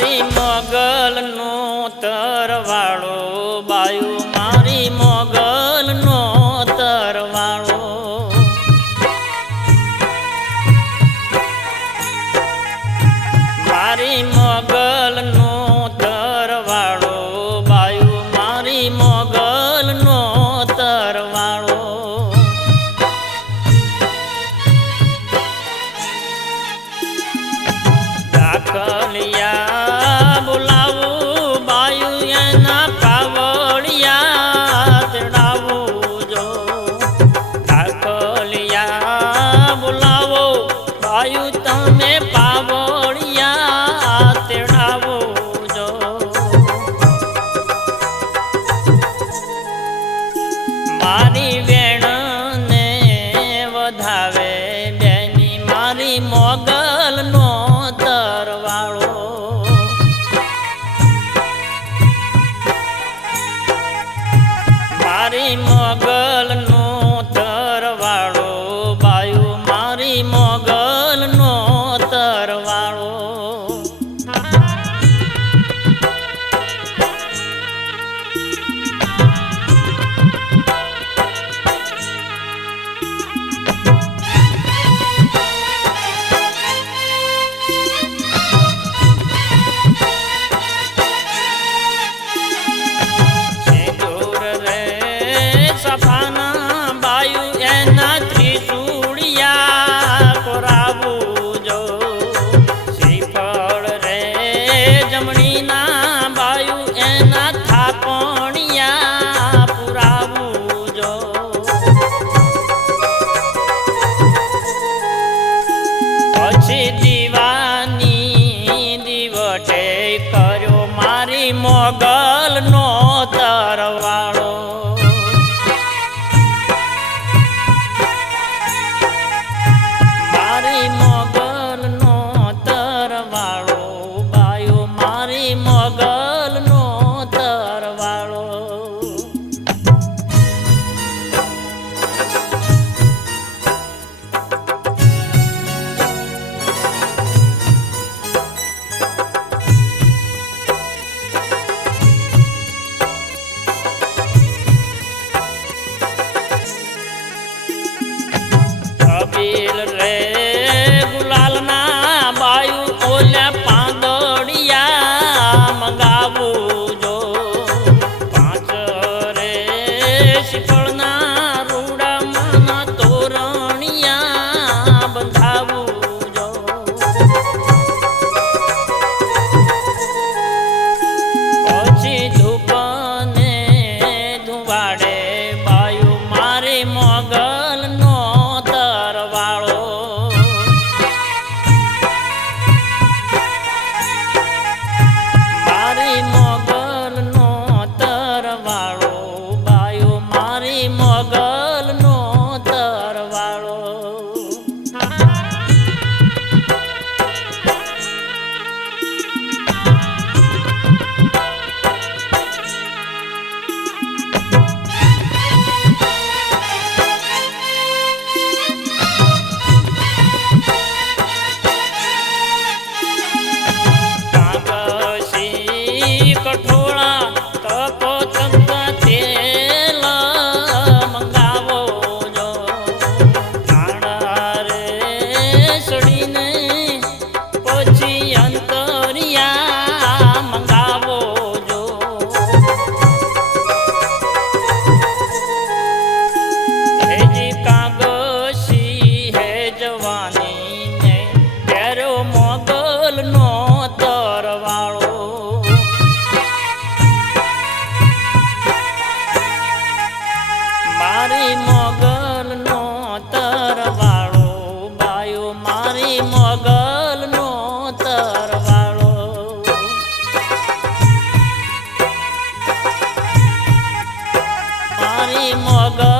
મારી મોગલનો મારી મોગલનો દરવાળો. મારી મોગલનો મારી મોગલનો mó